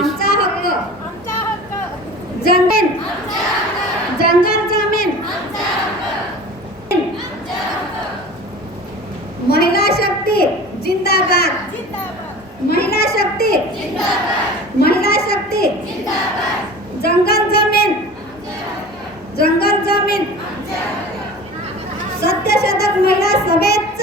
आमचा हक्क जमीन जंगल जमीन महिला शक्ती जिंदाबाद महिला शक्ती महिला शक्ती जंगल जमीन सत्यशोधक महिला सभेत